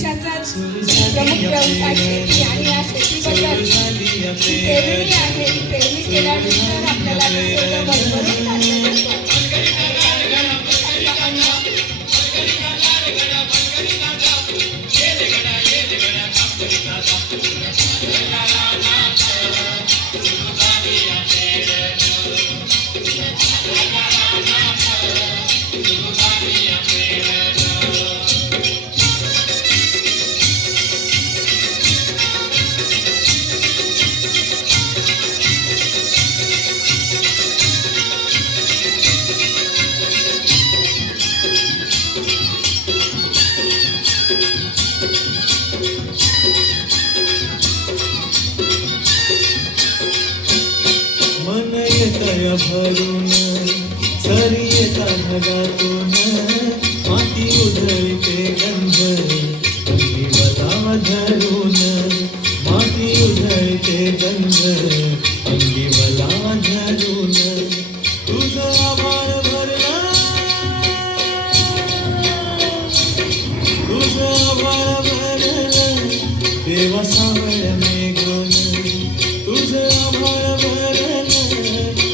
देशाचाच प्रमुख व्यवसाय शेती आणि या शेतीबद्दल पेरणी आहे. ही पेरणी केल्यानंतर आपल्याला निसर्ग भरभरून धान्य मिळतो. भरून सरी येता ढगातून माती उधळते गंध अंगी वलावा धरून माती उधळते गंध अंगी वलावा धरून तुझं आभार भरला तुझं आभार भरलं देवा सावळ मेघून तुझं आभार भरलं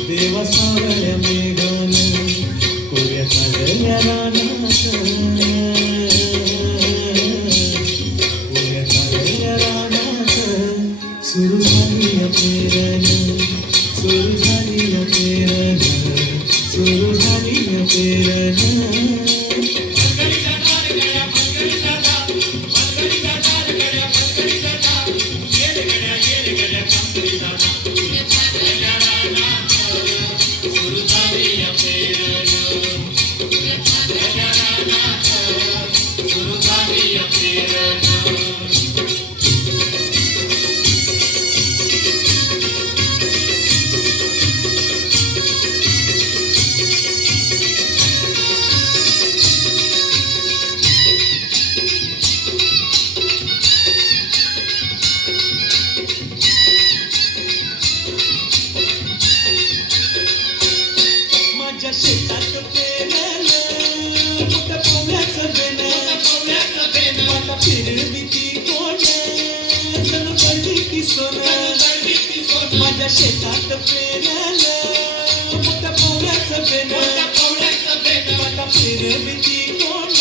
देवा सावळ मेघून कोऱ्या चालल्या रानात कोऱ्या चालल्या रानात सुरू झाली पेरण सुरू झाली पेरण सुरू झाली पेरण शेतात पेरलं मोठं पोळ्याचं बेन आता फिरविती कोण जणू कळली की सोनं माझ्या शेतात पेरलं मोठं पोळ्याचं बेन आता फिरविती कोण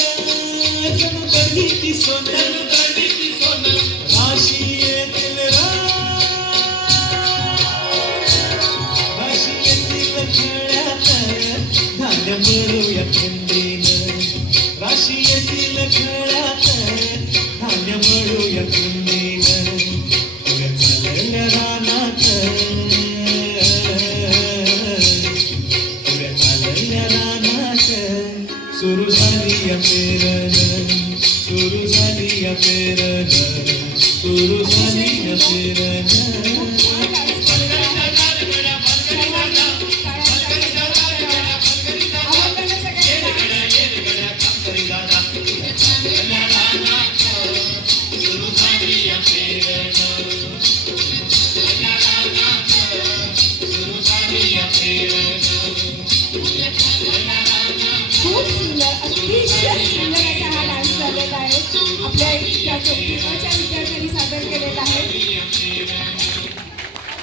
जणू कळली की सोनं राशी येतील राशी येतील खेळ्यात धान्य भरूया कुंडीनं राशी येतील खेळात धान्य भरूया कुंडीनं पुढे चालल्या रानात पुढे चालल्या रानात सुरू झाली पेरण सुरू झाली पेरण सुरू झाली पेरण खूप सुंदर अतिशय सुंदर असा हा डान्स करत आहे आपल्या